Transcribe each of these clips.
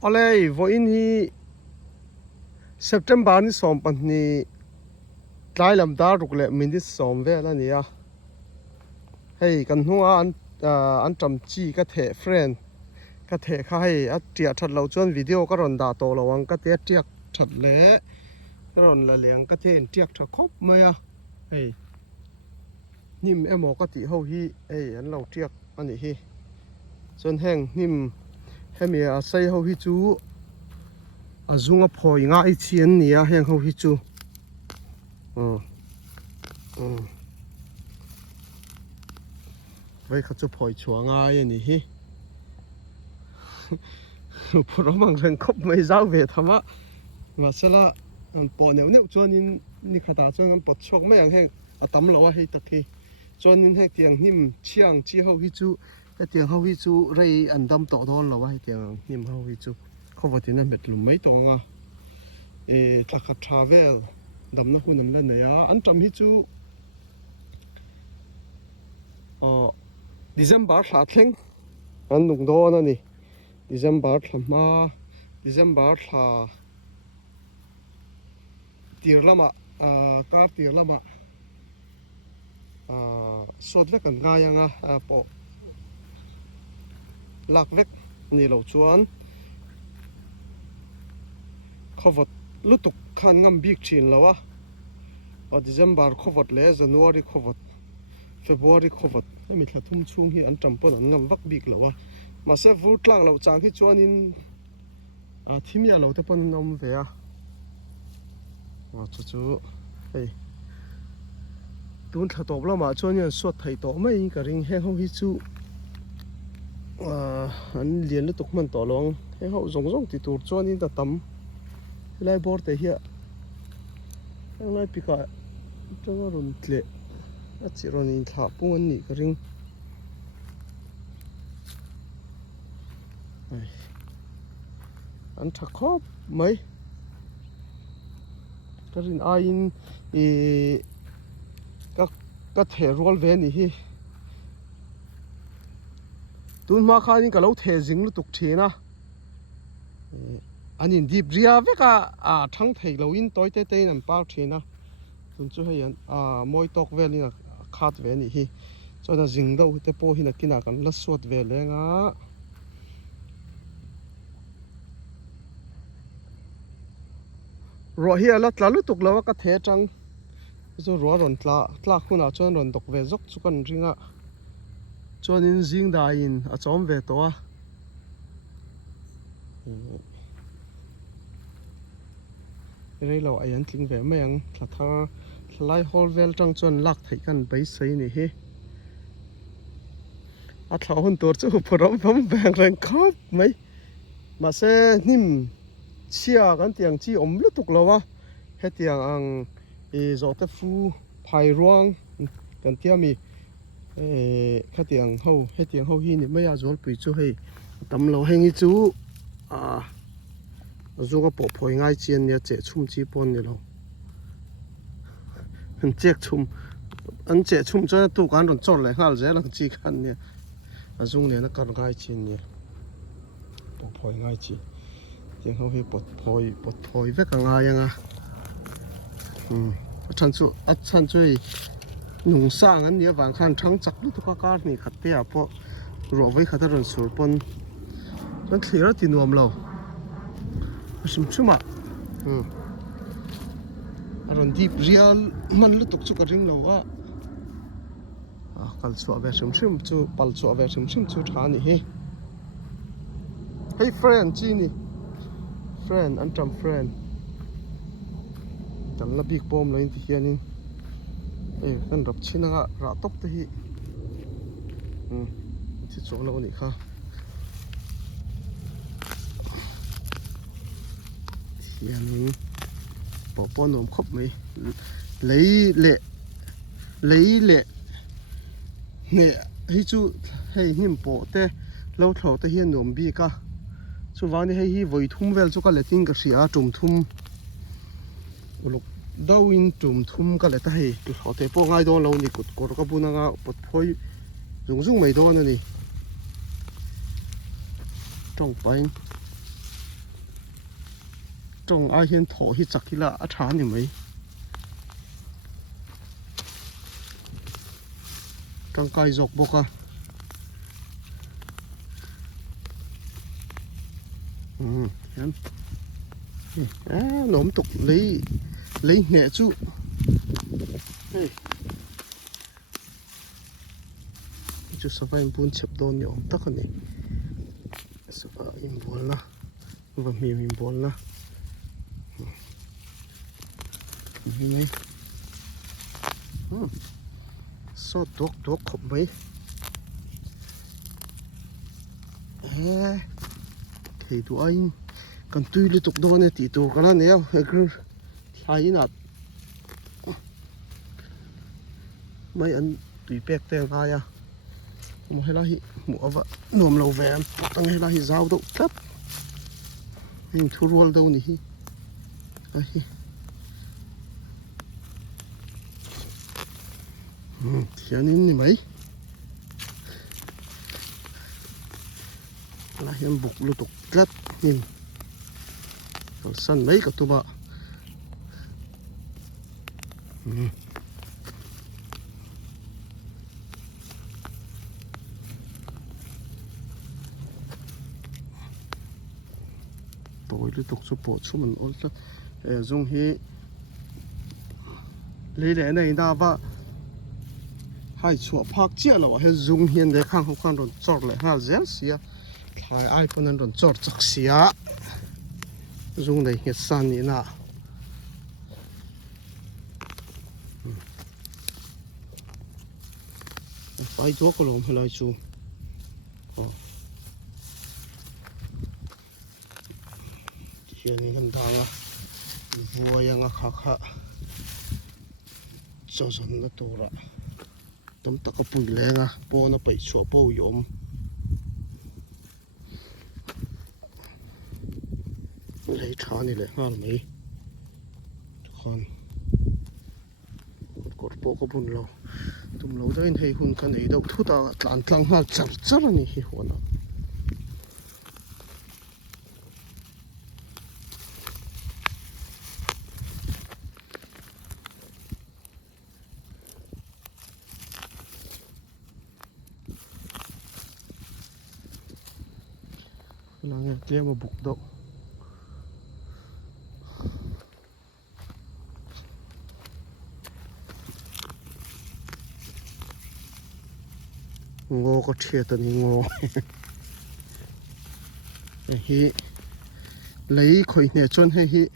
Olay voin hi September ni som pan ni tlai lam dar ruk le min di som ve la nia hei kan hnuwa an tam chi ka the friend ka the kha hei a tia that lo chuan video ka ron da to lawang ka te tiak that le ka ron la leng ka the tiak tha khop mai a hei nim emo ka ti ho hi ei an lo tiak ani hi chuan heng nim hemi a sei ho hi chu a zunga phoi nga I chian nia heng ho hi chu vậy khá chụp hỏi chúa ngay nhỉ hi phụ mang lên khóc mấy giáo về thầm á mà sẽ là bỏ nếu nếu cho nên đi khát cho nên bỏ chọc mấy anh hay tắm lâu hay tất khi cho nên hay tiếng nim chiang chi hậu hi chu cái tiếng hậu hi chu rây ăn đâm tổ thon lâu hay tiếng nim hậu hi chu không phải tiếng này biệt lùm mấy tổ à thà khát travel đâm nó hun lên này á anh trầm hi chu December thả theng anh nung đó nè December thả ma December thả tiệt lắm ạ cá tiệt lắm ạ sốt vết cần gai nga bỏ lạc vết nè lâu chuan cover lúc tục khăn ngâm big chin lâu á December cover lẽ January cover February cover mình là thung chung hi an trầm pon an ngam vak bik lawa ma se vur tlang lo chang hi chuan in thimia lo te pon nom ve a chu chu hei tun tha top lama chuan yan suat thai to mai ka ring he ho hi chu an lian lu tuk man to long he ho zong zong ti tur chuan in ta tam lai bor te hi ang lai pika changa run tle a chi ron in tha pung an ni ka ring an tha khop mai ka rin a in ka the rol ve ni hi tun ma kha in ka lo the jing lu tuk thina anin dip ria ve ka thang thei lo in toy te te nan par thina tun chu hei an moi tok ve ni khat ve ni hi cho na jing do te po hi na kina kan la suat ve lenga ro hi ala tlalu tuk lawa ka the tang zo ro ron tla khuna chon ron dok ve zok chu kan ringa chon in jing da in a chom ve to a rei lo ayan tling ve meng thla thar thlai hol vel tang chon lak thei kan bai sei ni hi a thlau hun tur chu phorom phom bang reng khop mai ma se nim chia kan tiang chi om lu tuk lawa he tiang ang zo te fu phai ruang kan tiami kha tiang ho he tiang ho hi ni mai a zol pui chu hei tam lo hengi chu zuga po phoi ngai chian nia che chum chi pon ni lo han chek chum an che chum cha tu kan ron chol le ngal je lang chi khan nia azung le na kar ngai chin nia po phoi ngai chi tiếng hậu hi bột phôi với cả ngai nga chan chui nung sang an nia wang khan thang chak lu to ka ni khat te a po ro vai khat ron sur pon kan thira ti nuam lo sim chuma aron deep real man lu tuk chu ka ring lo wa kal chu ave sim chu pal chu ave sim chu tha ni hi hey friend chi ni friend an tam friend tang la big bom lo in ti hianin kan rap china ra tok te hi chi chu lo ni kha hianin po nom khop mai lấy lệ nè hi chu hei him po te lo thlo te hian nom bi ka chu wang ni hei hi voi thum vel chu ka le ting ka ria tum thum uluk dau in tum thum ka le ta hei tu ho te po ngai do lo ni kut kor ka buna nga pot phoi zung mai do na ni tong pain trong ai hiền thổ hi chắc là ở trán thì mấy trong cây dọc bọc à em nóm tục lấy nhẹ chú chú sao phải buôn chụp đồn nhổm tắc này sao phải im buồn la và mềm im buồn la như này so tuốc khop mấy thì tụi anh còn tùy liên tục đồn này thì tụi cái này nếu cứ thấy là mấy anh tùy bẹt tiền ai à mà hay là hi mua vợ nuông lâu về em tăng hay là hi giao đâu thấp hình thu ruột đâu nhỉ hi thì anh như mấy là hiện bục liên tục rất nhìn còn sân mấy cả tụi bạn tôi liên tục giúp bộ chú mình ôn rất dùng hi lấy lẽ này na và hai chỗ park chia là hay dùng hiện để khang không rồi chọn lại ha dễ xía hai iPhone rồi chọn chắc xía dùng này hết san này na phải chúa có lòng hay là chú hiện nay hiện tại là vua yang khắc cho dân nó tổ ra tấm tắc bùi lên à bò nó bị chua bò yếm lấy trà này lại ngon mấy con cột bò có bùn lâu tụm lâu đây thấy hun cái này đâu thu ta tàn tăng ha chặt chặt này hi hồn à là nghe kia mà bục đậu ngô có thiệt tận ngô hi lấy khối này chôn hay hi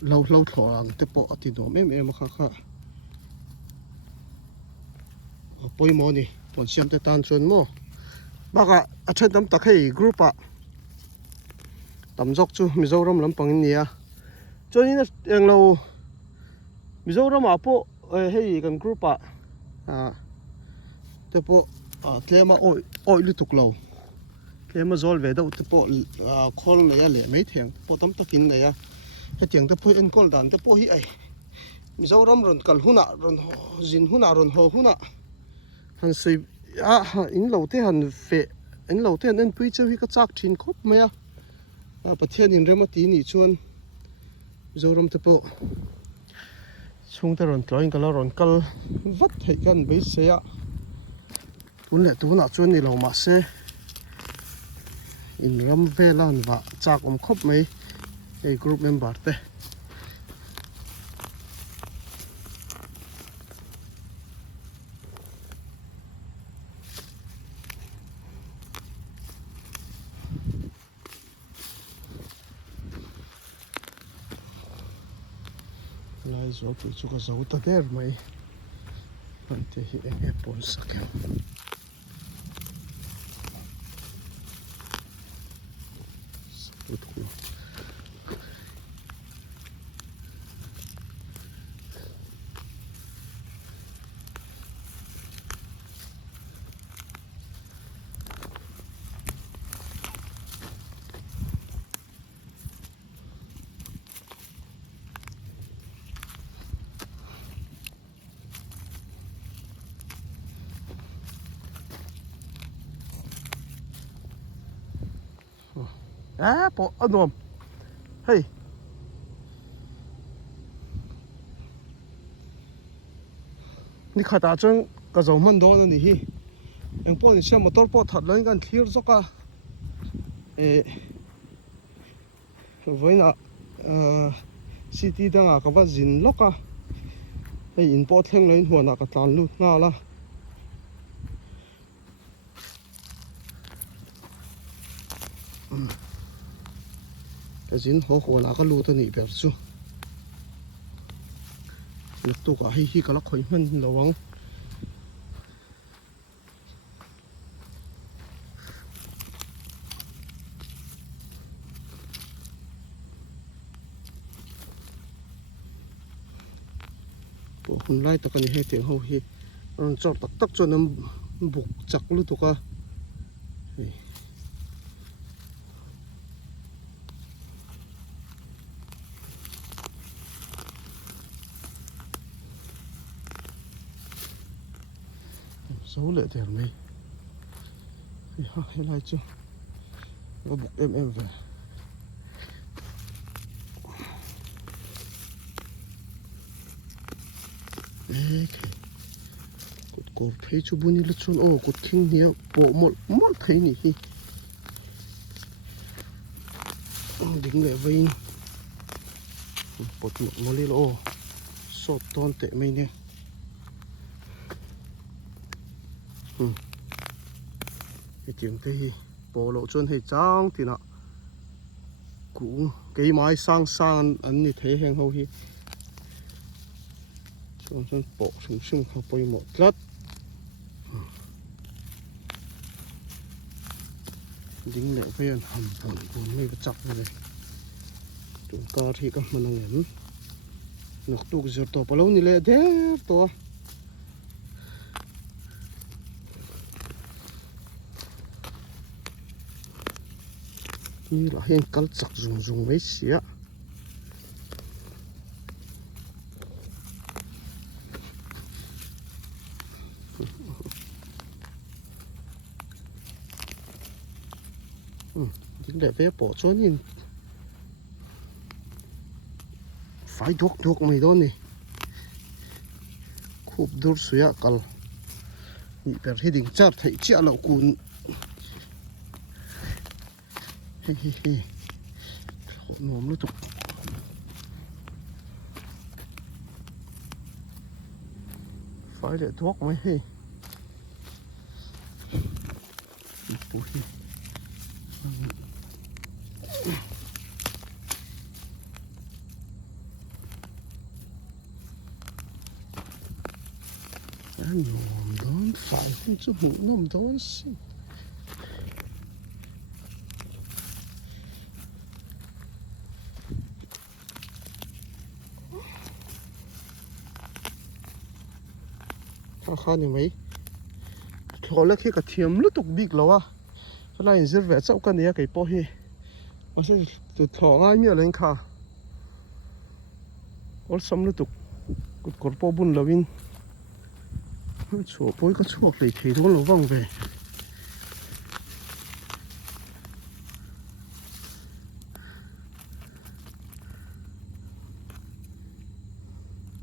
lâu lâu thọ lang te po ti do em kha poi mo ni pon siam te tan chôn mo baka achen tam tak hei group a tam jok chu Mizoram lampang nia choin eng lo Mizoram a po hei kan group a te po tlema oi lutuk lo tlema zol ve do te po khol ne ya le mai theng po tam takin ne ya he tiang te po en kol dan te po hi ai Mizoram ron kal huna ron jin huna ron ho huna han sei in lo te han fe in lo te an pui chu hi ka chak thin khop mai a pathian in remati ni chuan Mizoram te po chung te ron tloin kala ron kal vat thei kan be se a tun le tu na chuan ni lo ma se in ram velan wa chak khop mai ei group member te lai zo tu chu ka zo ta der mai ante hi e pon sak utku po anom hey ni khata chang ka zo man do na ni hi eng po ni sia motor po that lain kan thlir zoka voina city danga ka va zin loka ei in po thleng lain huana ka tlan lut nga la cái dính hồ hồ là cái lúa tôi nỉ bẹp su tụ cả hi cái lắc khởi mình lâu không bộ hôm nay tôi cần hết tiếng hậu hi cho tắc tắc cho nó buộc chặt luôn tụ cả số lệ tiền này hay lại chưa nó buộc em về cột thấy chú bún như chun ô cột kinh nhiều bộ một thấy nhỉ đứng để vây bột một nó lên ô sọt toàn tệ mày nè cái chuyện thế bộ lộ chun hay trắng thì nọ cũng cái máy sang anh như thế hàng hậu hi chun bộ sung không bơi một lát dính lại với hầm bồn mấy cái chọc này chúng ta thì các mình ăn nó tụt giật to bao lâu như lẽ thế to như là hiện cắt chặt dùng mấy xía dính lại với bỏ cho nhìn phải thuốc mày đó nè khúc đốt suy ạ cal nhị bẹt hết đỉnh chát thấy chia lậu cùn he nôm nó tục phải để thuốc mấy he nôm đón phải không chứ nôm đón xin khá như mấy thôi là khi cả thiềm lúc tục bị lâu à cho nên rất vẻ sau cái này cái po hi mà sẽ từ thọ ngay miệng lên khá 올 xong lúc tục cột po bún lâu in chỗ bôi có chuột để thì nó lâu vòng về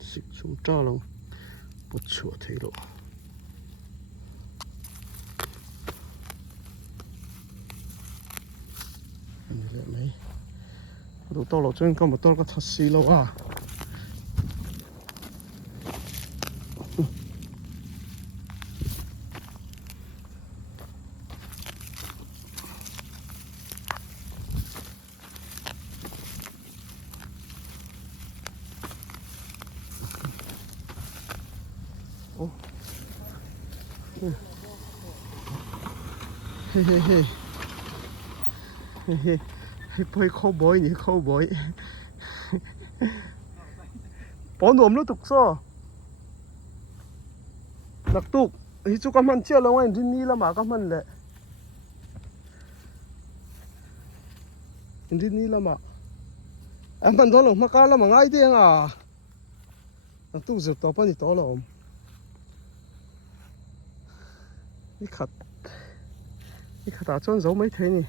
xịt chúng ta luôn bút chuột thấy lộ này mấy đồ to lộ trên con một to có thật xì lâu à bơi cowboy nhỉ cowboy bỏ nồm nó tục sao đặc tục thì chú các bạn chia lâu anh đi ni là mà các bạn lệ đi ni là mà em bạn đó là mà cá là mà ngay tiếng à đặc tục giật to bao nhiêu to là đi khát à chọn dấu mấy thế này